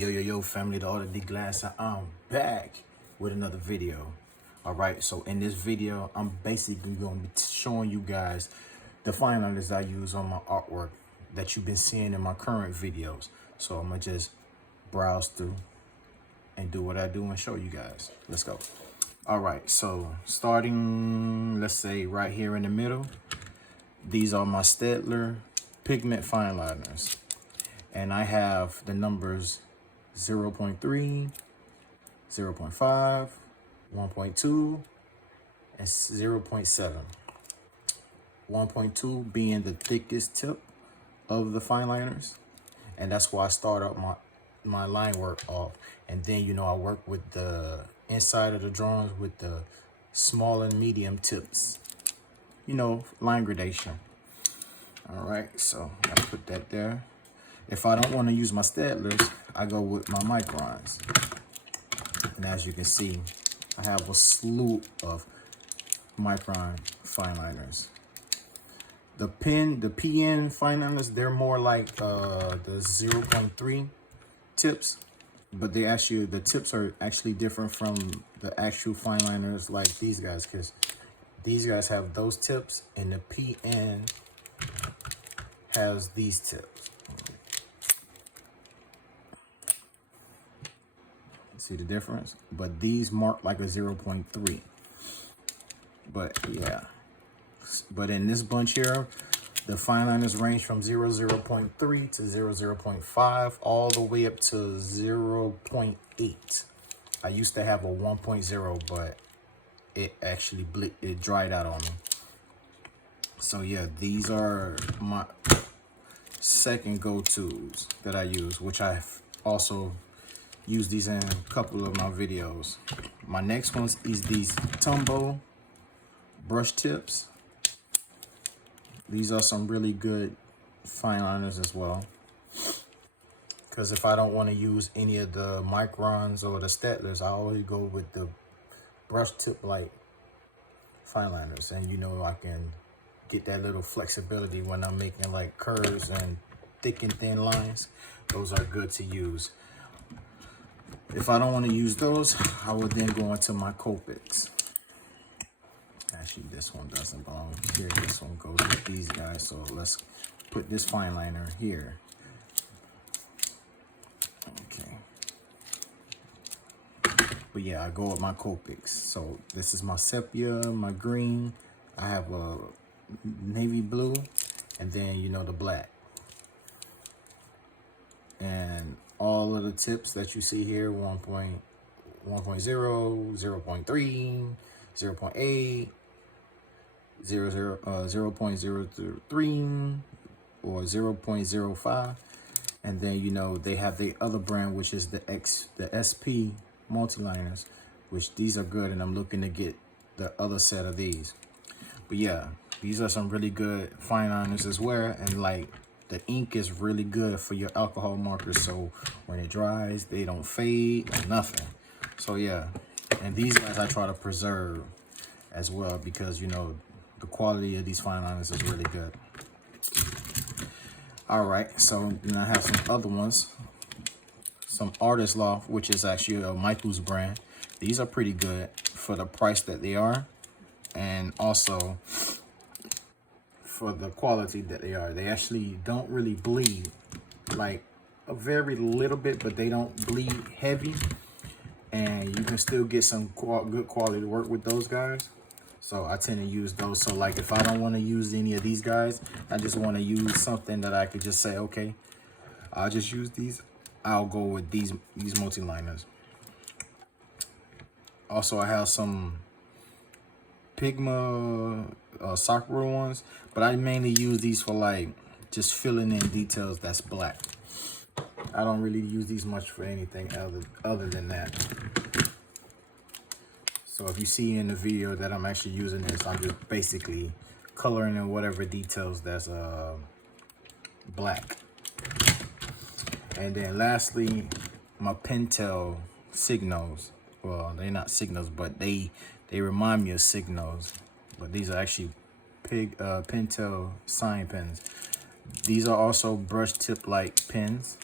Yo, family, the Art of D Glass. I'm back with another video. All right, so in this video, I'm basically going to be showing you guys the fine liners I use on my artwork that you've been seeing in my current videos. So I'm going to just browse through and do what I do and show you guys. Let's go. All right, so starting, let's say right here in the middle, these are my Staedtler pigment fine liners. And I have the numbers 0.3, 0.5, 1.2, and 0.7. 1.2 being the thickest tip of the fine liners. And that's why I start up my line work off. And then, I work with the inside of the drawings with the small and medium tips. Line gradation. All right, so I put that there. If I don't want to use my Staedtlers, I go with my microns. And as you can see, I have a slew of micron fine liners. The PN fine liners, they're more like the 0.3 tips, but the tips are actually different from the actual fine liners like these guys, because these guys have those tips and the PN has these tips. See the difference? But these mark like a 0.3. But yeah. But in this bunch here, the fine liners range from 0.3 to 0.5 all the way up to 0.8. I used to have a 1.0, but it actually it dried out on me. So yeah, these are my second go-tos that I use, which I've also use these in a couple of my videos. My next one is these Tumbo brush tips. These are some really good fine liners as well. Because if I don't want to use any of the microns or the Staedtlers, I always go with the brush tip like fine liners. And I can get that little flexibility when I'm making like curves and thick and thin lines. Those are good to use. If I don't want to use those, I would then go into my Copics. Actually, this one doesn't belong here. This one goes with these guys. So let's put this fine liner here. Okay. But yeah, I go with my Copics. So this is my sepia, my green. I have a navy blue, and then the black. And all of the tips that you see here, 1.0, 0.3, 0.8, 0.03, or 0.05. And then, they have the other brand, which is the SP multi-liners, which these are good. And I'm looking to get the other set of these. But yeah, these are some really good fine liners as well. And like, the ink is really good for your alcohol markers, so when it dries, they don't fade or nothing. So yeah, and these guys I try to preserve as well, because the quality of these fine liners is really good. All right, so then I have some other ones, some Artist Loft, which is actually a Michael's brand. These are pretty good for the price that they are, and also for the quality that they are. They actually don't really bleed, like a very little bit, but they don't bleed heavy, and you can still get some good quality work with those guys. So I tend to use those. So like if I don't want to use any of these guys, I just want to use something that I could just say, okay, I'll just use these. I'll go with these multi-liners. Also, I have some Pigma Sakura ones, but I mainly use these for like just filling in details that's black. I don't really use these much for anything other than that. So if you see in the video that I'm actually using this, I'm just basically coloring in whatever details that's black. And then lastly, my Pentel Signals. Well, they're not signals, but they remind me of signals. But these are actually Pentel sign pens. These are also brush tip like pens.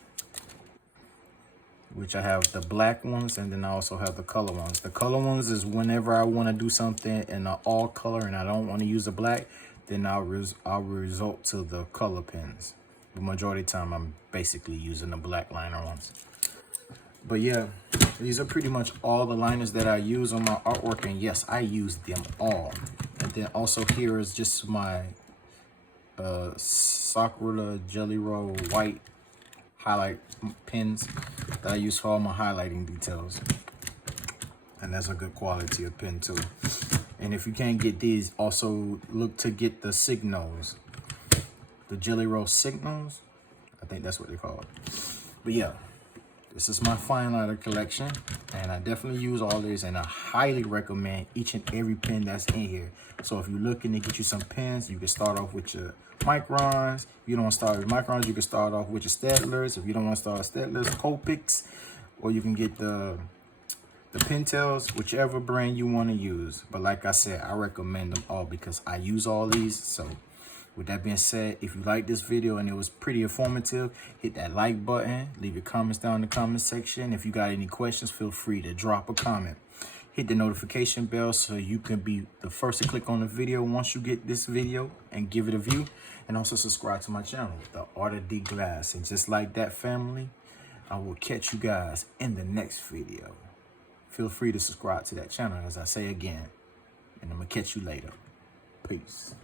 which I have the black ones, and then I also have the color ones. The color ones is whenever I want to do something in an all color and I don't want to use the black, then I'll resort to the color pens. The majority of the time, I'm basically using the black liner ones. But yeah, these are pretty much all the liners that I use on my artwork, and yes, I use them all. And then also here is just my Sakura Jelly Roll white highlight pens that I use for all my highlighting details. And that's a good quality of pen too. And if you can't get these, also look to get the signals. The Jelly Roll signals. I think that's what they're called. But yeah, this is my fine liner collection. And I definitely use all these, and I highly recommend each and every pen that's in here. So if you're looking to get you some pens, you can start off with your microns. If you don't want to start with microns, you can start off with your Staedtlers. If you don't want to start with Staedtlers, Copics, or you can get the Pentels, whichever brand you want to use. But like I said, I recommend them all because I use all these. So with that being said, if you like this video and it was pretty informative, hit that like button, leave your comments down in the comment section. If you got any questions, feel free to drop a comment. Hit the notification bell so you can be the first to click on the video once you get this video and give it a view. And also subscribe to my channel, The Art of D Glass. And just like that, family, I will catch you guys in the next video. Feel free to subscribe to that channel, as I say again. And I'm going to catch you later. Peace.